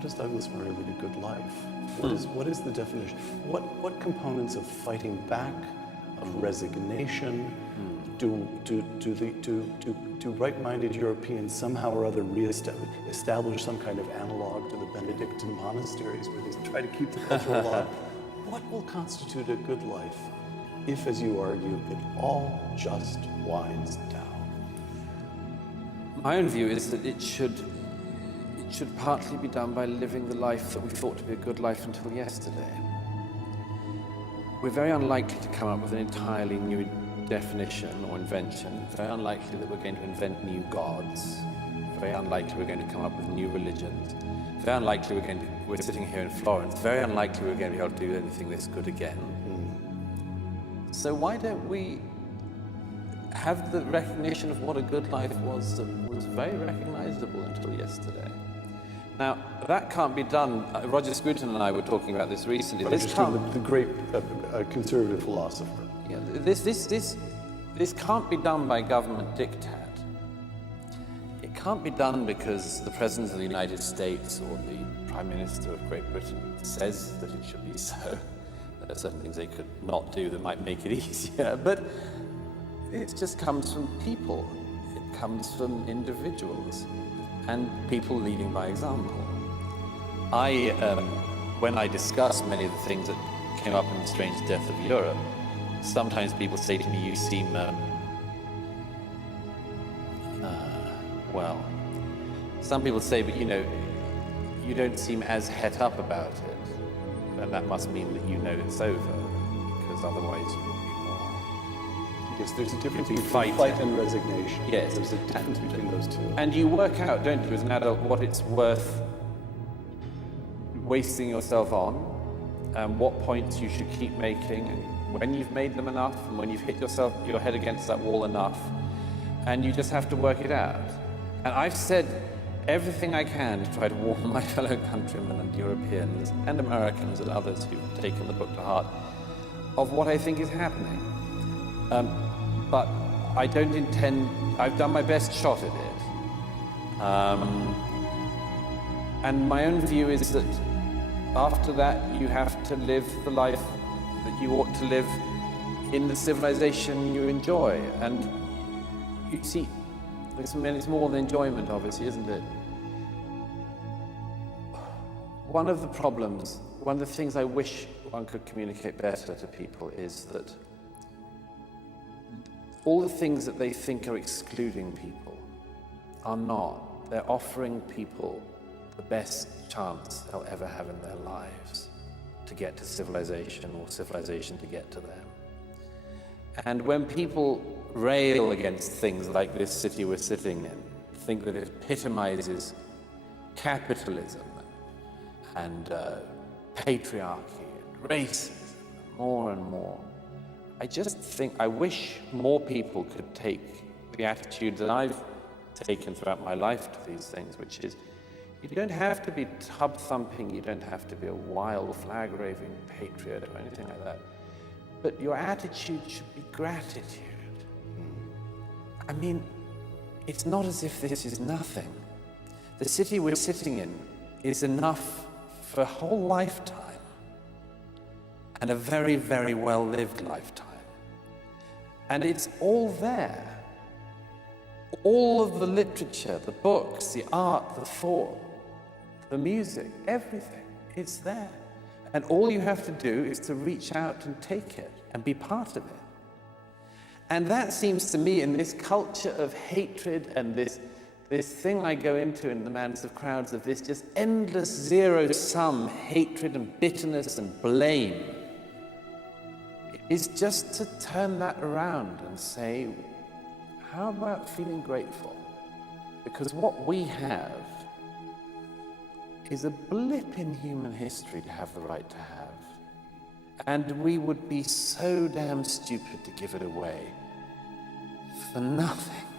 does Douglas Murray lead a good life? What is the definition? What components of fighting back, of resignation, do right-minded Europeans somehow or other establish some kind of analog to the Benedictine monasteries where they try to keep the culture alive? What will constitute a good life if, as you argue, it all just winds down? My own view is that it should partly be done by living the life that we thought to be a good life until yesterday. We're very unlikely to come up with an entirely new definition or invention. Very unlikely that we're going to invent new gods. Very unlikely we're going to come up with new religions. Very unlikely we're sitting here in Florence. Very unlikely we're going to be able to do anything this good again. So why don't we have the recognition of what a good life was that was very recognizable until yesterday? Now, that can't be done. Roger Scruton and I were talking about this recently. The great conservative philosopher. Yeah, this can't be done by government diktat. It can't be done because the President of the United States or the Prime Minister of Great Britain says that it should be so. There are certain things they could not do that might make it easier, but it just comes from people. It comes from individuals and people leading by example. When I discuss many of the things that came up in The Strange Death of Europe, sometimes people say to me, you seem, some people say, but you don't seem as het up about it. And that must mean that you know it's over, because otherwise you would be more. Yes, there's a difference between fight and resignation. Yes. There's a difference between those two. And you work out, don't you, as an adult, what it's worth wasting yourself on, and what points you should keep making, and when you've made them enough, and when you've hit your head against that wall enough, and you just have to work it out. And I've said everything I can to try to warn my fellow countrymen and Europeans and Americans and others who've taken the book to heart of what I think is happening. But I don't intend, I've done my best shot at it. And my own view is that after that you have to live the life that you ought to live in the civilization you enjoy. And you see, it's more than enjoyment, obviously, isn't it? One of the problems, one of the things I wish one could communicate better to people is that all the things that they think are excluding people are not. They're offering people the best chance they'll ever have in their lives to get to civilization, or civilization to get to them. And when people rail against things like this city we're sitting in, think that it epitomizes capitalism and patriarchy and racism, more and more, I just think, I wish more people could take the attitude that I've taken throughout my life to these things, which is, you don't have to be tub-thumping, you don't have to be a wild flag-waving patriot or anything like that, but your attitude should be gratitude. I mean, it's not as if this is nothing. The city we're sitting in is enough for a whole lifetime, and a very, very well-lived lifetime. And it's all there. All of the literature, the books, the art, the thought, the music, everything, it's there. And all you have to do is to reach out and take it and be part of it. And that seems to me, in this culture of hatred and this thing I go into in the madness of crowds, of this just endless zero-sum hatred and bitterness and blame, is just to turn that around and say, how about feeling grateful? Because what we have is a blip in human history to have the right to have. And we would be so damn stupid to give it away for nothing.